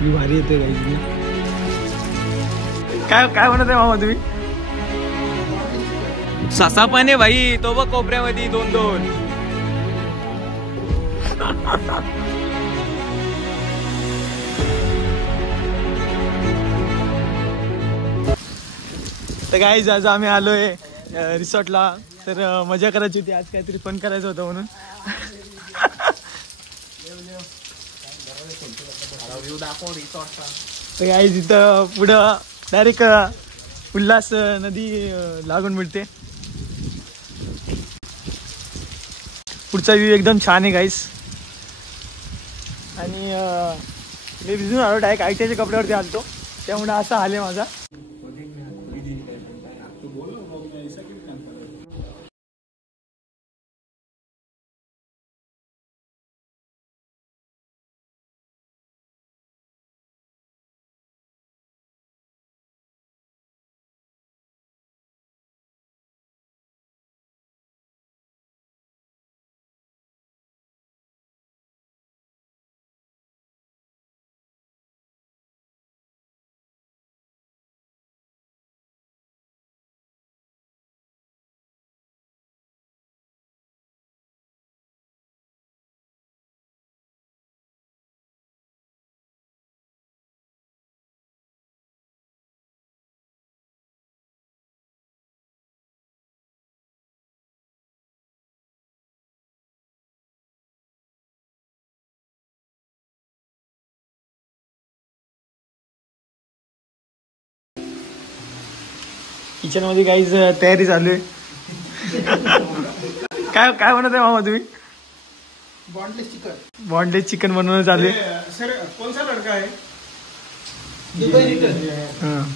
ही भारी येते काही. काय काय म्हणत आहे मामा तुम्ही? ससा पण आहे भाई, तो बघ कोपऱ्यामध्ये 2-2. तर गाईज आज आम्ही आलोय रिसॉर्टला. तर मजा करायची होती आज, काहीतरी फन करायचं होतं म्हणून. तर गाईज इथं पुढं डायरेक्ट उल्हास नदी लागून मिळते. पुढचा व्ह्यू एकदम छान आहे गाईस. आणि मी भिजून आलो, डायरेक्ट आयटीच्या कपड्यावरती आलतो, त्यामुळे असा हाल आहे माझा. किचन मध्ये गाईज तयारी चालू आहे. काय काय म्हणत आहे मामा तुम्ही? बॉन्डलेस चिकन बनवणं चालू आहे. सर कोणता लडका आहे? Dubai return.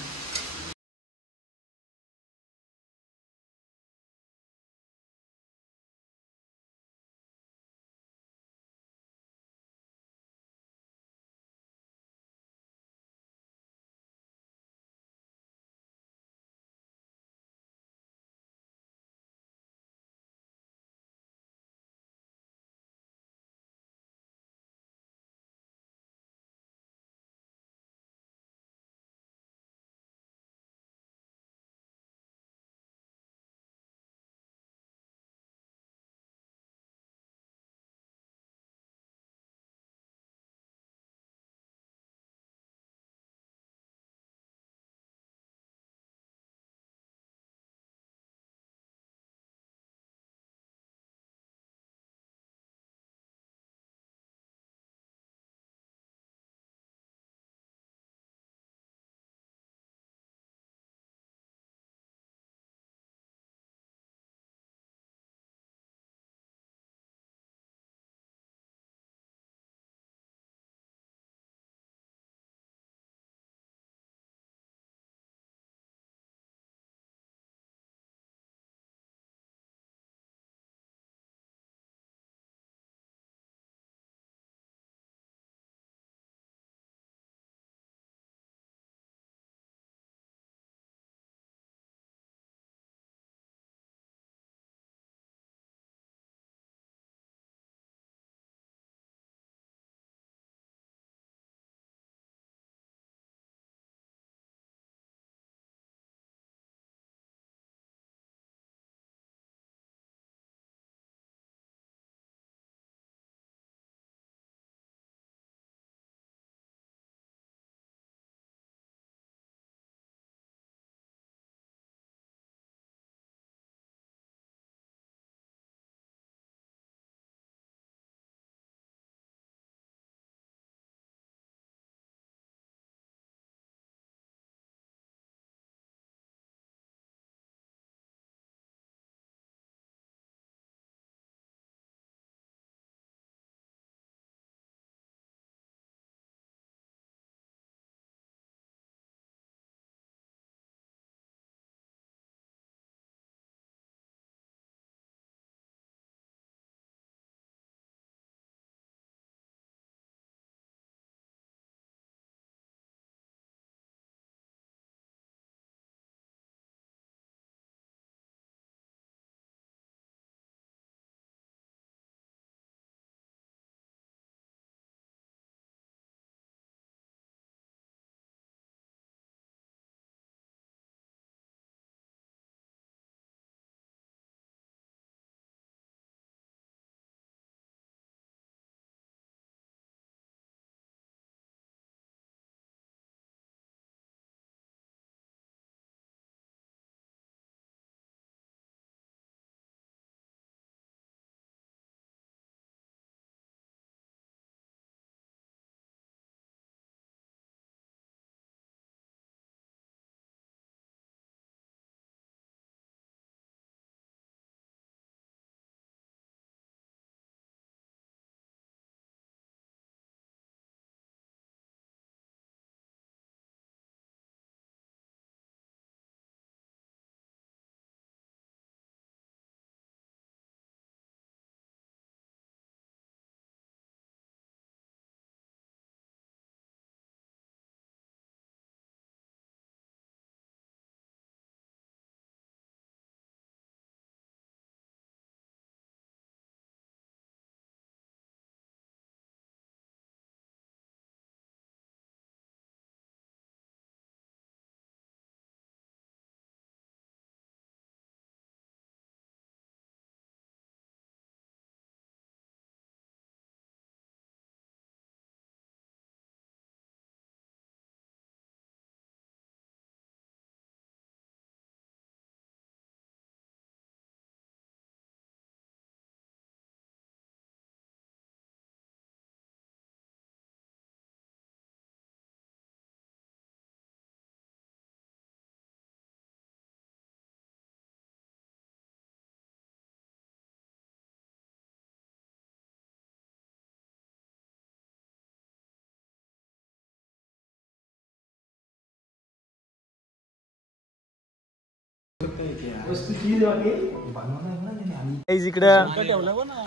इकडं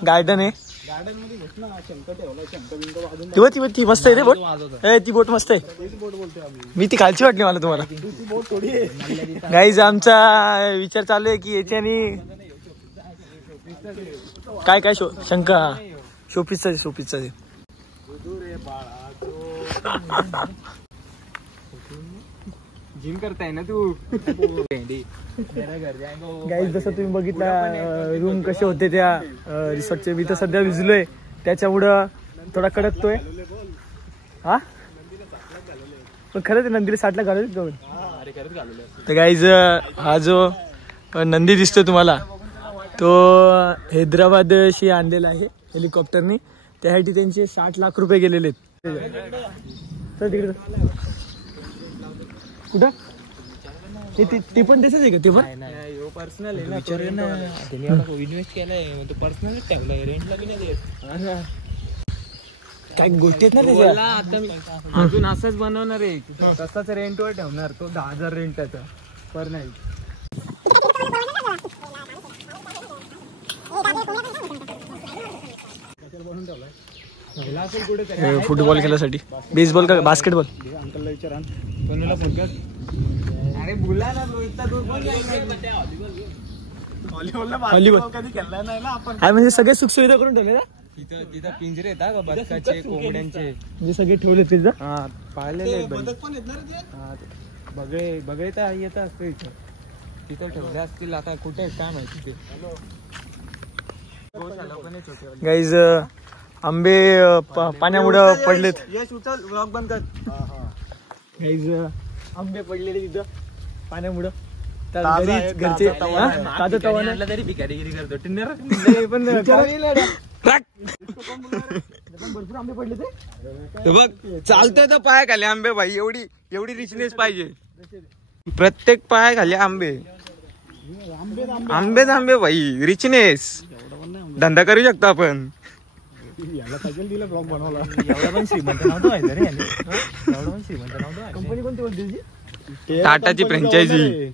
गार्डन आहे. ती मस्त आहे रे बोट. ती बोट मस्त आहे. मी ती खालची वाटली मला तुम्हाला. गाईज आमचा विचार चालू आहे की याच्याने काय काय शंका शोपीसचा जिम करताय ना तू. गाईज जसं तुम्ही बघितला रूम कसे होते त्या रिसॉर्टचे. मी तर सध्या भिजलोय त्याच्यामुळं थोडा कडकतोय. हा पण खरंच नंदीला साठला घालू. तर गाईज हा जो नंदी दिसतो तुम्हाला तो हैदराबादशी आणलेला आहे हेलिकॉप्टरनी. त्यासाठी त्यांचे 60 लाख रुपये गेलेले आहेत. तर तिकडे कुठं ते पण तसंच आहे का? ते पण पर्सनल आहे ना. विचार ना त्यांनी इन्व्हेस्ट केलाय तो पर्सनलच ठेवलाय. रेंटला बी नाही देत. काय गोष्टी आहेत ना त्याच्या. आता मी अजून असंच बनवणार आहे. तसाच रेंटवर ठेवणार तो. 10,000 रेंट त्याचा पर नाईट. फुटबॉल खेळासाठी. बेसबॉल का बास्केटबॉल. अंकलला विचार. कोणाला फोन कर. अरे बोला ना व्हॉलीबॉल कधी खेळला नाही ना आपण. म्हणजे सगळे सुखसुविधा करून ठेवले ना तिथं पिंजरे येतात का बदकाचे कोंबड्यांचे. म्हणजे सगळे ठेवले तिथं. हा पाळलेले बगळे तर येत असतो इथं. तिथं ठेवले असतील. आता कुठे काय माहिती ते. गाईज आंबे पाण्यामुळे पडलेत. यश उचल ब्लॉग बंद कर. गाईज आंबे पडलेले तिथं पाण्यामुळं. घरचे ताजं तवा नाही तरी भिकारीगिरी करतो. पण भरपूर आंबे पडले ते बघ. चालतोय तर पाया खाली आंबे भाई. एवढी रिचनेस पाहिजे. प्रत्येक पाया खाली आंबे. आंबे भाई. रिचनेस धंदा करू शकतो आपण. ब्लॉग बनवला. एवढा पण श्रीमंत नव्हतं व्हायचं रे. एवढा पण श्रीमंत नव्हतं. कंपनी कोणती बोलते? टाटाची फ्रँचायझी.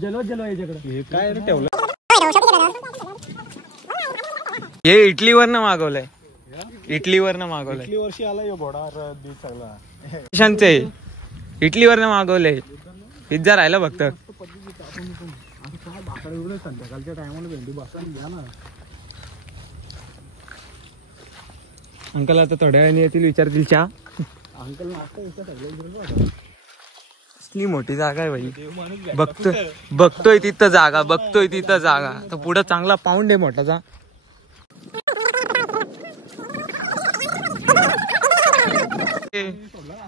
जलवा याच्याकडे काय ठेवलं. हे इटलीवरनं मागवलंय. इटलीवरनं मागवलंय. वर्षी आला घोडा सगळा. शांते इटलीवरनं मागवलंय. पिझ्झा राहिला फक्त. संध्याकाळच्या टायमाला भेंडी बसून घ्या ना. अंकल आता थोड्या वेळाने येतील. विचारतील चहा. अंकल कसली मोठी जागा आहे भाई. बघतोय तिथं जागा. तर पुढं चांगला पाऊंड आहे मोठाचा.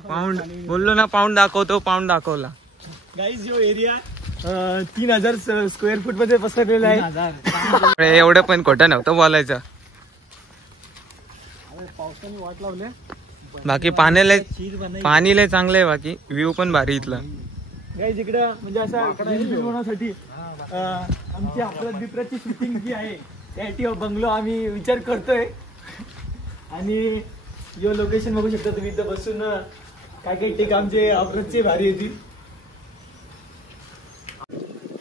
पाऊंड बोललो ना. पाऊंड दाखवला. गाईज जो एरिया 3000 स्क्वेअर फूट मध्ये पसरलेला आहे. एवढं पण खोटं नव्हतं बोलायचं. पावसाने वाट लावले. बाकी पाणी लय चांगलं आहे. बाकी व्ह्यू पण भारी इथला. गाईज इकडं म्हणजे असं बनवण्यासाठी आमची अपराध बिपराची शूटिंग जी आहे त्यासाठी बंगलो आम्ही विचार करतोय. आणि यो लोकेशन बघू शकता तुम्ही. इथं बसून काय काही टेक आमचे अपराधचे भारी होती.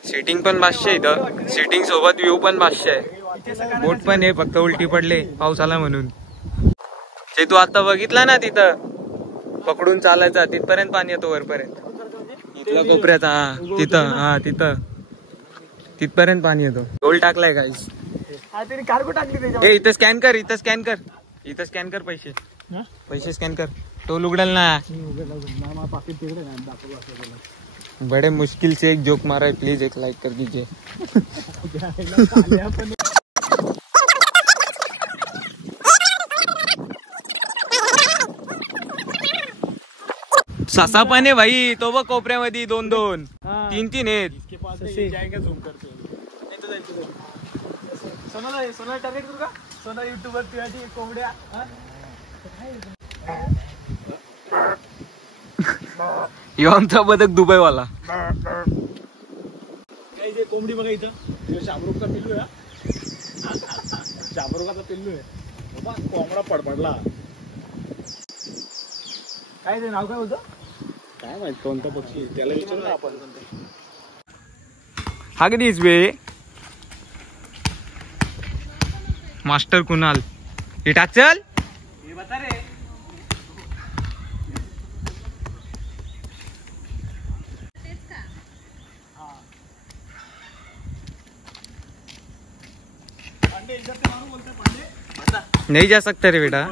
सिटिंग पण 500 इथं. सिटिंग सोबत व्ह्यू पण 500 आहे. बोट पण आहे. फक्त उलटी पडले पाऊस आला म्हणून. ते तू आता बघितला ना तिथं पकडून चालायचा. तिथपर्यंत पाणी येतो वरपर्यंत. इथला कोपऱ्याचा. तिथपर्यंत पाणी येतो. टोल टाकलाय गाईस. कार्गो टाकली. इथं स्कॅन कर. पैसे स्कॅन कर. टोल उघडेल ना. बड़े मुश्किल से एक जोक मारा है. प्लीज एक लाइक कर दीजिए. ससा पण आहे भाई. तो बघ कोपऱ्यामध्ये 2-2 3-3 आहेत. सोना टार्गेट करू का? सोना युट्यूबर तुझ्यासाठी कोंबड्या. यो आमचा बदक दुबईवाला. काय जे कोंबडी बघा इथं. शामरुखचा पिल्लू आहे. शामरुखाचा पिल्लू आहे. बाबा कोंबडा पडपडला. काय ते नाव काय होतं? काय माहित कोणता पक्षी. त्याला विचारू आपण. हागडीच बे मास्टर कुणाल इटा चल नहीं जा सकते रे बेटा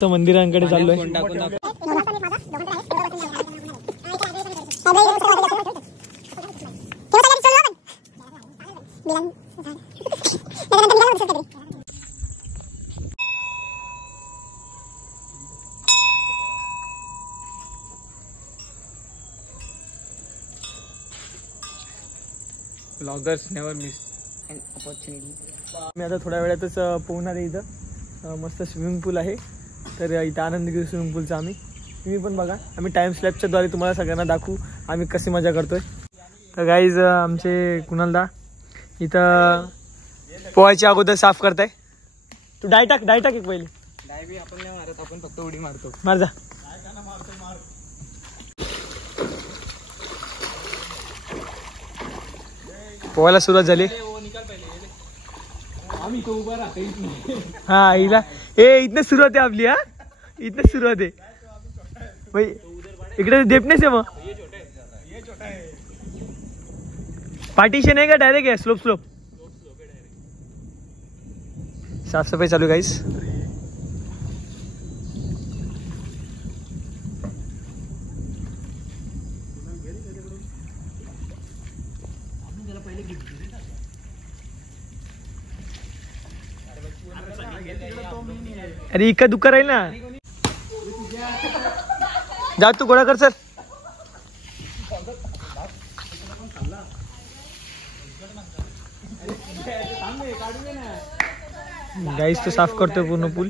मंदिरांकडे चाललोय. Bloggers never miss an opportunity. मी आता थोड्या वेळातच पोहणार आहे. इथं मस्त स्विमिंग पूल आहे. तर इथं आनंद घेऊ स्विमिंग पूलचा आम्ही. तुम्ही पण बघा. आम्ही टाइम स्लॅपच्या द्वारे तुम्हाला सगळ्यांना दाखवू आम्ही कशी मजा करतोय. तर गाईज आमचे कुणालदा इथं पोहायच्या अगोदर साफ करताय. तू डाय टाक एक पहिले. डायवी आपण नाही मारत, आपण फक्त उडी मारतो. मार जा. पोहायला सुरुवात झाली. हा हिला इथनं सुरुवात आहे आपली. हा इथनं सुरुवात आहे भाई. इकडे डेपनेस आहे. मग पार्टिशन आहे का डायरेक्ट आहे? स्लोप साफसफाई चालू गाईस. अरे इका दुःख राहील ना. जा तू गोळा कर सर. गाईस तो साफ करतोय पूर्ण पूल.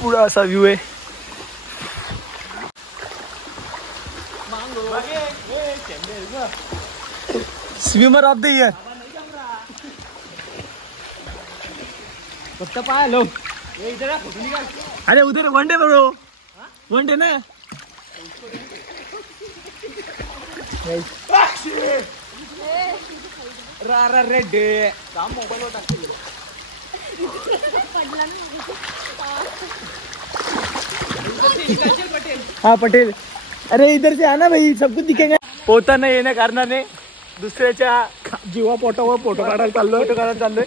पुरा असा व्ह्यू आहे. Swimmer of the year. फक्त पाय लो. अरे उधर वनडे ब्रो. वनडे ना. रेड मोबाईल टाकते. हाँ पटेल. अरे इधर से आना भाई, सब कुछ दिखेगा. पोहताना येण्या कारणाने दुसऱ्याच्या जीवा पोटावर फोटो काढायला चाललोय.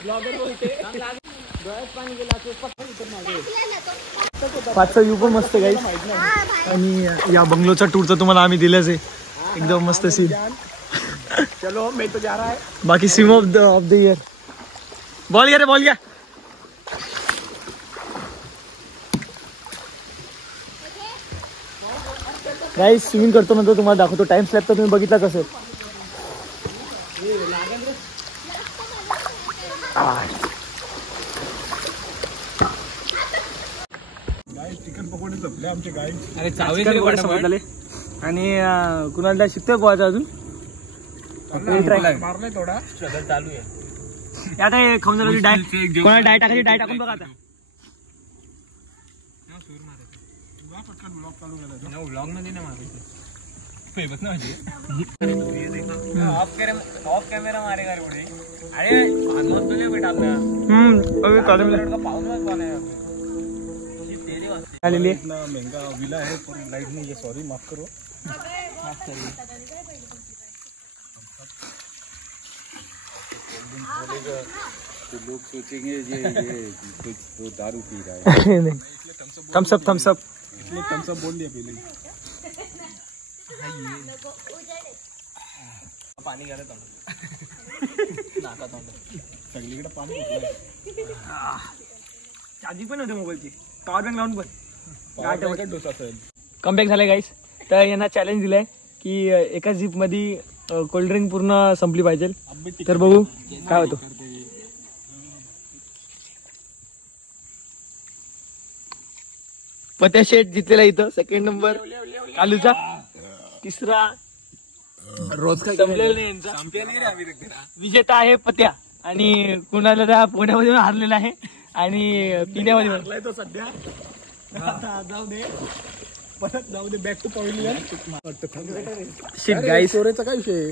पाचचा व्ह्यू पण मस्त गाईस. आणि या बंगलोचा टूरचा तुम्हाला आम्ही दिलंच आहे. एकदम मस्त सीन. चलो मैं तो जा रहा है. बाकी swim of the year. Ball घ्या रे, बॉल घ्या. गाईस स्विमिंग करतो नंतर तुम्हाला दाखवतो. टाइम स्लॅब तर तुम्ही बघितला कसं. चिकन पकोडे संपले आमचे गाईड. झाले आणि कुणाला शिकतोय पोहायचं अजून. मारलाय थोडा. चालू आहे आता हे खाऊन झालं डाय. कोणाला डाय टाकायची, डाय टाकून बघा आता. व्लॉग मध्ये नाही मारायचं. फेमस ना ऑफ कॅमेरा मारेगा रे पुढे. अरे तुझे बेटा आपला आलेली इतना महंगा विला है पर लाइट नहीं है. सॉरी माफ करो. तो लोग सोचेंगे ये कुछ तो दारू पी रहा है. Thums Up Thums Up. इसलिए थम्सअप बोल दिया पहले. पाणी घ्यायला सगळीकडे पाणी चार्जिंग पण होते मोबाईलची. पॉवर बँक लावून पण डोसा साहेब. कमबॅक झालाय गाईस. तर यांना चॅलेंज दिलंय की एका जीप मध्ये कोल्ड्रिंक पूर्ण संपली पाहिजे. तर बघू काय होतं. पत्या शेट जिंकलेला इथं. सेकंड नंबर कालूचा. तिसरा रोज काय विजेता आहे पत्या. आणि कुणाला त्या पोहण्यामध्ये हारलेला आहे आणि पिण्यामध्ये तो सध्या. जाऊ दे परत जाऊ दे. Back to pavilion. Shit guys. स्टोरेजचा काय विषय.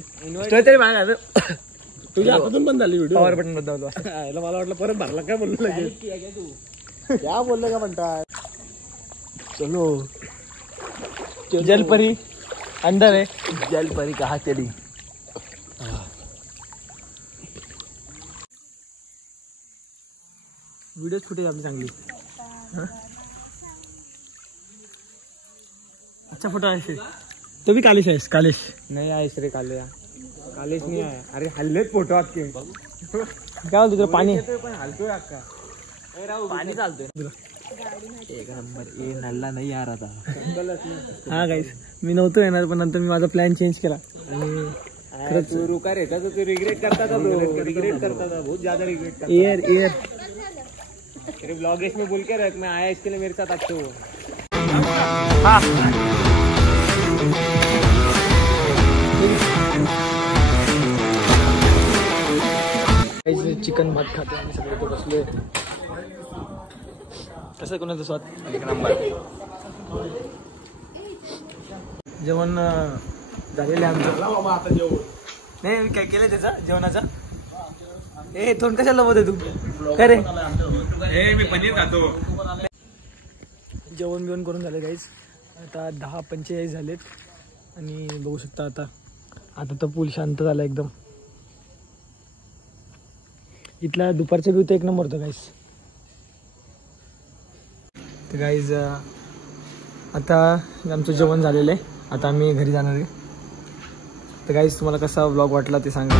तरी मागा तुझ्या हातातून पण झाली व्हिडिओ. पॉवर बटन बदलतो. मला वाटलं परत भरला काय बोललो लगेच. क्या बोलले का म्हणताय. चलो जलपरी अंदर है. जलपरी कहा चली. व्हिडिओ फुटेज आपली चांगली. अच्छा फोटो आहे. तो भी कालेश आहेस. कालेश नाही आहेस रे. कालेश नाही आहे. अरे हल्लेच फोटो आपके. काय बोलतो तुला. पाणी पण हलतोय अक्का. पाणी चालतोय. एक नंबर. ए नल्ला नाही यार आता. हा गाईस मी नव्हतो येणार पण नंतर मी माझा प्लॅन चेंज केला आणि खरंच रुका रे. तू रिग्रेट करता था ब्रो. रिग्रेट करता था. बहुत ज्यादा रिग्रेट करता. एयर तेरे ब्लॉगेश में बोल के रख. मैं आया इसके लिए मेरे साथ अच्छे हो. हाँ चिकन भात खाते आम्ही सगळे. तो बसलोय. कसं कोणाचं स्वाद. एक नंबर. जेवण झालेलं आहे आमचं. नाही मी काय केलं त्याचं जेवणाचं. ए तोंड कशाला लवत आहे तू. काय रे. मी पनीर खातो. जेवण बिवण करून झालं गाईज. आता 10:45 झालेत आणि बघू शकता आता तर पूल शांत झाला एकदम. इथला दुपारचा व्यू तर एक नंबर होता गाईज. तर गाईज आता आमचं जेवण झालेलं आहे. आता आम्ही घरी जाणार आहे. तर गाईज तुम्हाला कसा व्लॉग वाटला ते सांगा.